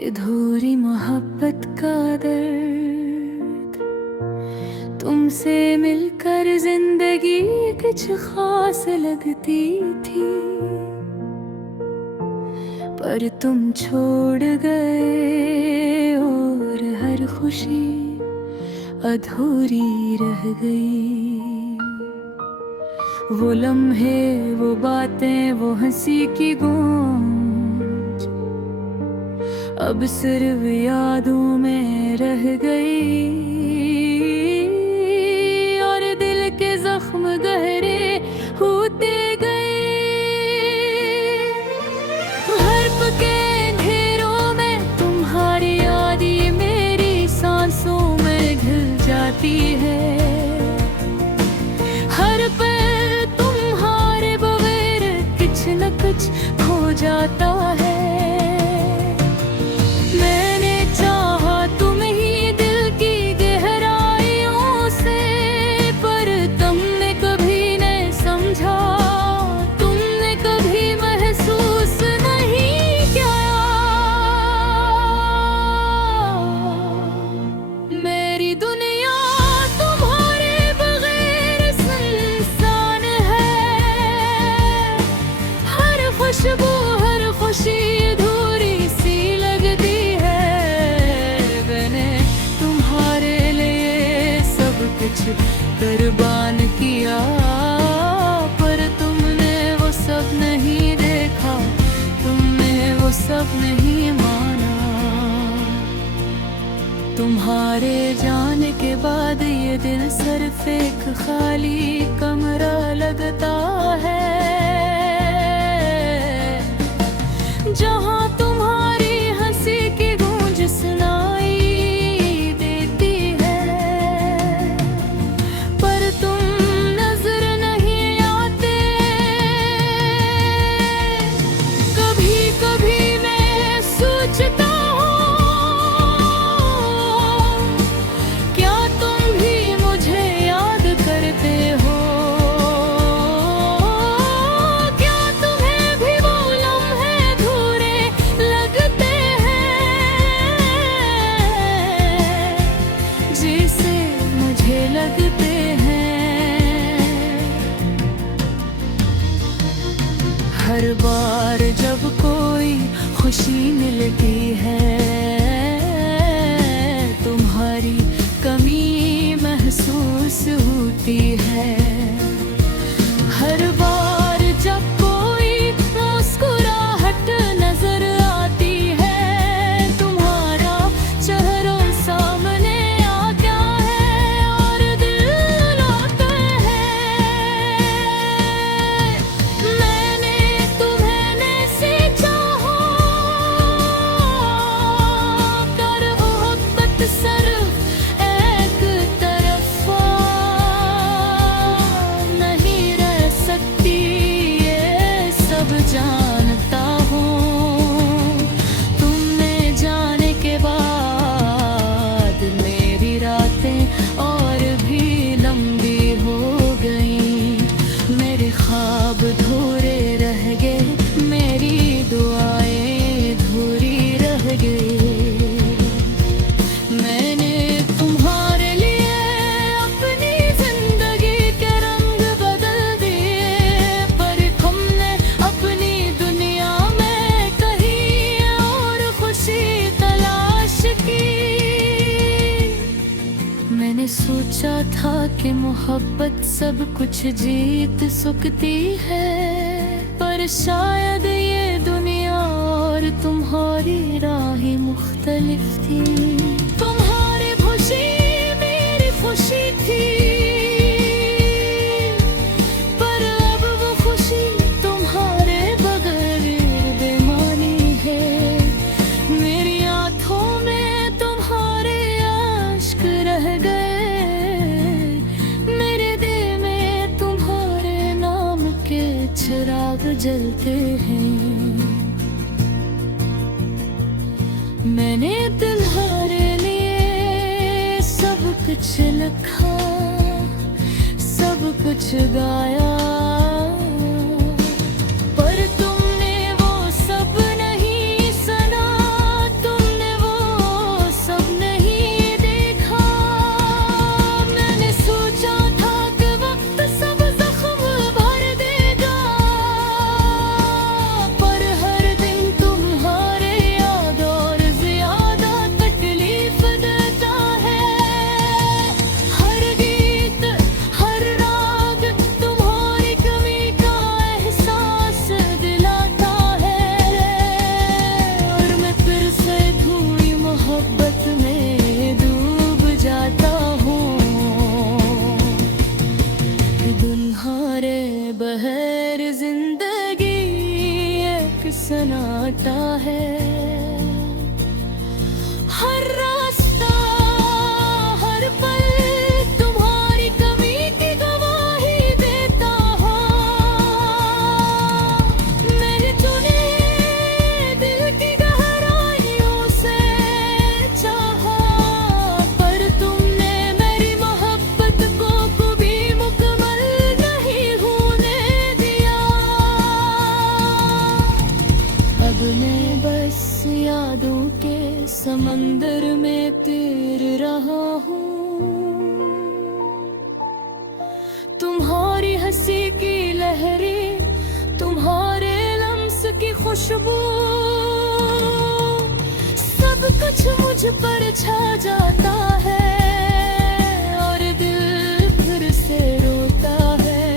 अधूरी मोहब्बत का दर्द, तुमसे मिलकर जिंदगी कुछ खास लगती थी, पर तुम छोड़ गए और हर खुशी अधूरी रह गई। वो लम्हे, वो बातें, वो हंसी की गूंज अब सिर्फ यादों में रह गई, और दिल के जख्म गहरे होते गए। हर पके अंधेरों में तुम्हारी याद ही मेरी सांसों में घिल जाती है। हर पल तुम्हारे बगैर कुछ न कुछ खो जाता है। खुशबू हर खुशी अधूरी सी लगती है। मैंने तुम्हारे लिए सब कुछ कुर्बान किया, पर तुमने वो सब नहीं देखा, तुमने वो सब नहीं माना। तुम्हारे जाने के बाद ये दिल सिर्फ एक खाली कमरा लगता है, जहाँ तुम्हारी हंसी की गूंज सुनाई देती है, पर तुम नजर नहीं आते। कभी कभी मैं सोचता हूँ, क्या तुम भी मुझे याद करते हो? लगते हैं हर बार जब कोई खुशी मिलती है, तुम्हारी कमी महसूस होती है। हर बार जब कोई मुस्कुराहट नजर आती है, तुम्हारा चेहरा सामने आता है और दिल आता है। मैंने तुम्हें ऐसे चाहा कर मोहब्बत सिर्फ एक तरफा नहीं रह सकती, ये सब जानता हूँ। तुमने जाने के बाद मेरी रातें और भी लंबी हो गई, मेरे ख्वाब अधूरे रह गए, मेरी दुआएं अधूरी रह गई। मैंने तुम्हारे लिए अपनी जिंदगी के रंग बदल दिए, पर तुमने अपनी दुनिया में कहीं और खुशी तलाश की। मैंने सोचा था कि मोहब्बत सब कुछ जीत सकती है, पर शायद ये दुनिया और तुम्हारी राहें मुख्तलिफ थी। तुम्हारी खुशी मेरी खुशी थी, पर अब वो खुशी तुम्हारे बगैर बेमानी है। मेरी आंखों में तुम्हारे आश्क रह गए, मेरे दिल में तुम्हारे नाम के चिराग जलते हैं। मैंने तुम्हारे लिए सब कुछ लिखा, सब कुछ गाया, पर तुमने वो सब नहीं सुना, तुमने बांटा है। हर रास्ता हर पल तुम्हारी कमी की गवाही देता हूँ। मैंने तुम्हें दिल की गहराइयों से चाहा, पर तुमने मेरी मोहब्बत को कभी मुकम्मल नहीं होने दिया। अब मैं बस यादों के समंदर में तैर रहा हूँ। तुम्हारी हंसी की लहरें, तुम्हारे लम्स की खुशबू, सब कुछ मुझ पर छा जाता है और दिल फिर से रोता है।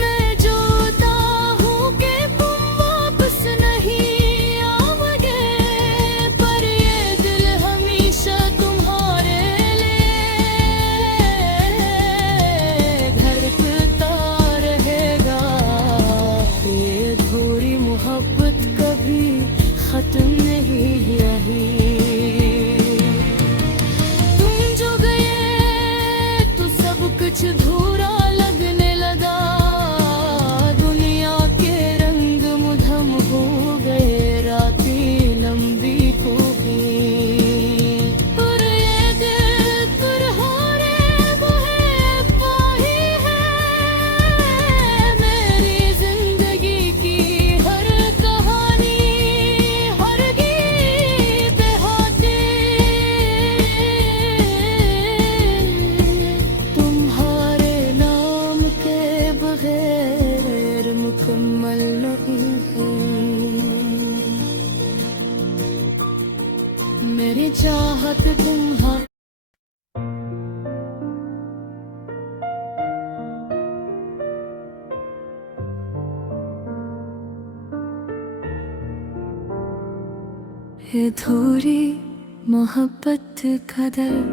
मैं जोता हूँ कि तुम वापस नहीं आओगे, पर ये दिल हमेशा तुम्हारे लिए धड़कता रहेगा। ये अधूरी मोहब्बत कभी खत्म नहीं रही। तुम जो गए तो सब कुछ धूरा लगने लगा। दुनिया के रंग मुधम हो गए, रातें लंबी हो गई, और ये दिल तुरहारे बहे पाही है। मेरी जिंदगी की हर कहानी, हर गीत हाथे तुम्हारे नाम के बगैर मुकम्मल नहीं है। मेरी चाहत तुम्हारे अधूरी मोहब्बत का दर्द,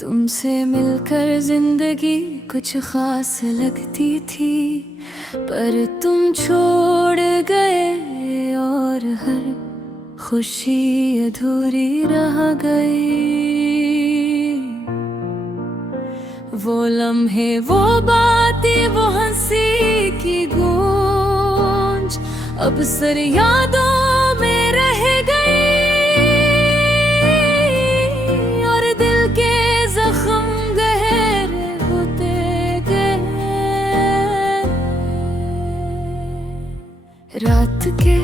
तुमसे मिलकर जिंदगी कुछ खास लगती थी, पर तुम छोड़ गए और हर खुशी अधूरी रह गई। वो लम्हे, वो बातें, वो हंसी की गूंज अब सर यादों में रह गई, और दिल के जख्म गहरे होते गए। रात के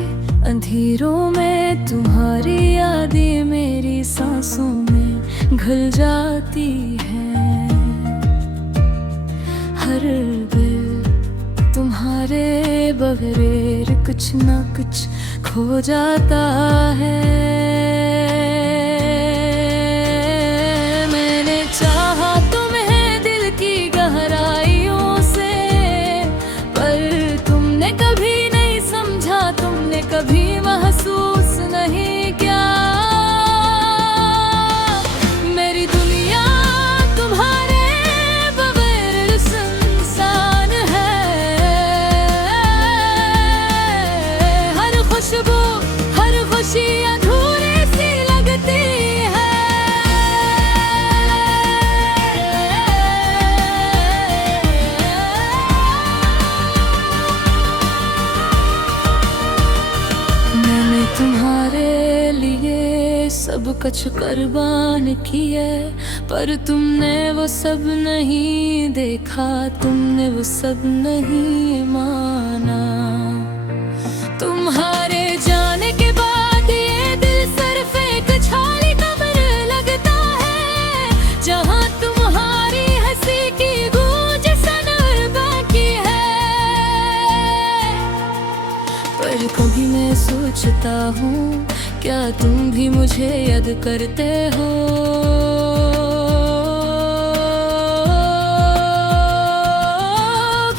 अंधेरों में तुम्हारी यादें मेरी सांसों में घुल जाती हैं। हर दिल तुम्हारे बगैर कुछ ना कुछ खो जाता है। मैंने चाहा तुम्हें दिल की गहराइयों से, पर तुमने कभी नहीं समझा, तुमने कभी महसूस नहीं किया। मेरी दुनिया तुम्हारे बगैर सुनसान है। हर खुशबू, हर खुशी अधूरी सी लगती है। मैंने तुम्हारे लिए सब कुछ कुर्बान किए, पर तुमने वो सब नहीं देखा, तुमने वो सब नहीं माना। तुम्हारे जाने के बाद ये दिल सिर्फ एक छाली कमर लगता है, जहाँ तुम्हारी हंसी की गूंज सनर बाकी है। पर कभी मैं सोचता हूँ, क्या तुम भी मुझे याद करते हो?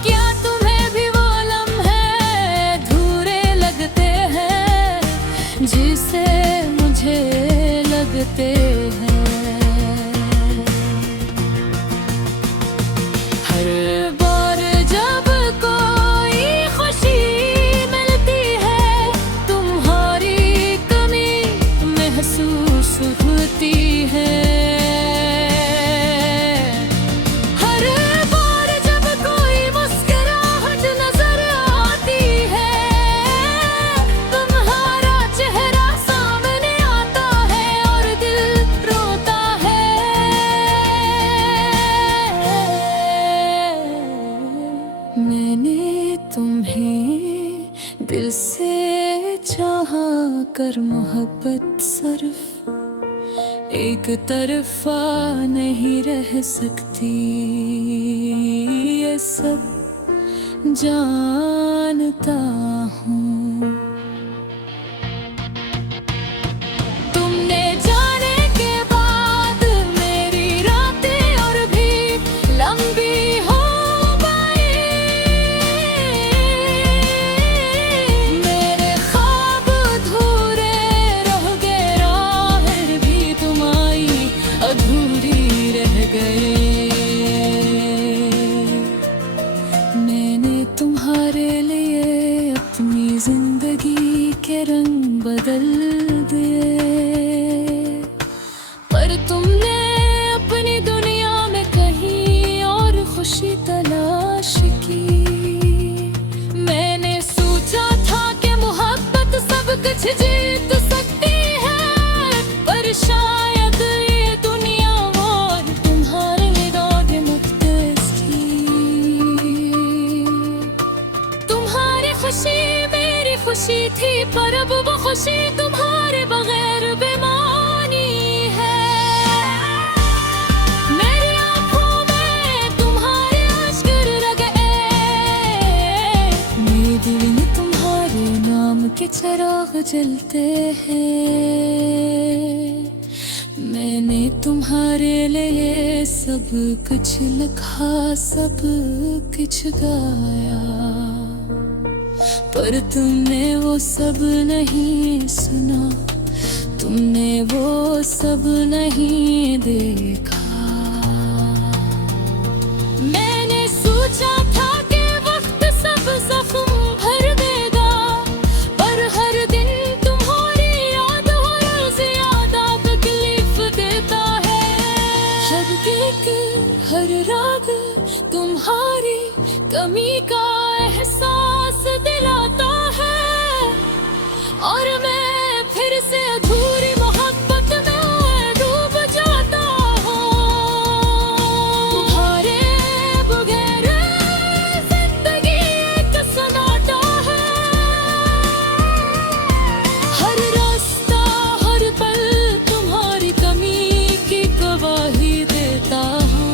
क्या तुम्हें भी वो लम्हे अधूरे लगते हैं, जिसे मुझे लगते हैं? हर बार जब कोई खुशी मिलती बगैर मोहब्बत सिर्फ एक तरफा नहीं रह सकती, ये सब जानता हूँ। तुमने जाने के बाद मेरी रातें और भी लंबी हो गई, मेरे ख्वाब अधूरे रह गए, राहें भी तुम आई अधूरी रह गई। मैंने तुम्हारे लिए अपनी जिंदगी के रंग बदल दिए, पर तुमने अपनी दुनिया में कहीं और खुशी तलाश की। मैंने सोचा था कि मोहब्बत सब कुछ जीत सकती है, पर शायद ये दुनिया और तुम्हारे इरादे मुख्तलिफ थी। तुम्हारी खुशी मेरी खुशी थी, पर अब वो खुशी तुम्हारे बगैर बेमानी है। मेरी आंखों में तुम्हारे अश्क रह गए, मेरे दिल में तुम्हारे नाम के चिराग जलते हैं। मैंने तुम्हारे लिए सब कुछ लिखा, सब कुछ गाया, पर तुमने वो सब नहीं सुना, तुमने वो सब नहीं देखा। मैंने सोचा था कि वक्त सब जख्म भर देगा, पर हर दिन तुम्हारी याद और ज्यादा तकलीफ देता है। शब के हर राग तुम्हारी कमी का एहसास दिलाता है, और मैं फिर से अधूरी मोहब्बत में डूब जाता हूँ। तुम्हारे बगैर जिंदगी एक सन्नाटा है, हर रास्ता हर पल तुम्हारी कमी की गवाही देता हूँ।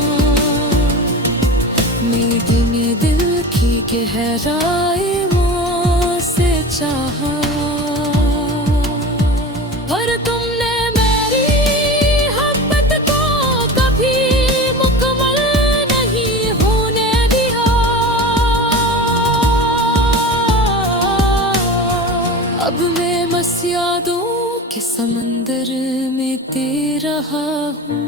मेरे दिल की गहराइयों से चाहा, पर तुमने मेरी मोहब्बत को कभी मुकम्मल नहीं होने दिया। अब मैं बस यादों के समंदर में तैर रहा हूँ।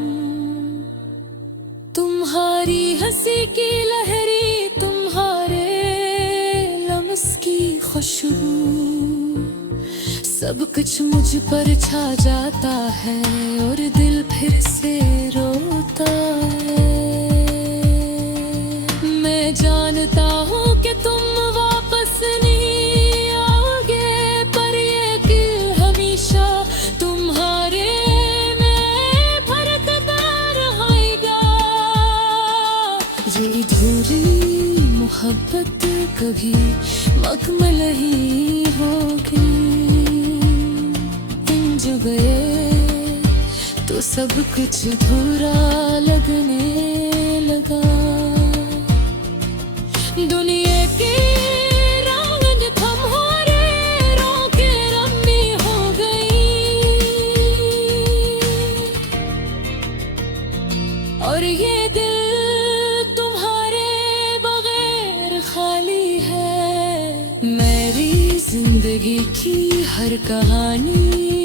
तुम्हारी हंसी की लहरी, तुम्हारे लम्स की खुशबू, सब कुछ मुझ पर छा जाता है, और दिल फिर से रोता है। मैं जानता हूँ कि तुम वापस नहीं आओगे, पर ये दिल हमेशा तुम्हारे में भरकता रहेगा। ये अधूरी मोहब्बत कभी मुकम्मल ही होगी। तुम जो गए तो सब कुछ अधूरा लगने लगा। दुनिया की रंग थम हो रे, रोके रम्मी हो गई, और ये दिल तुम्हारे बगैर खाली है। मेरी जिंदगी की हर कहानी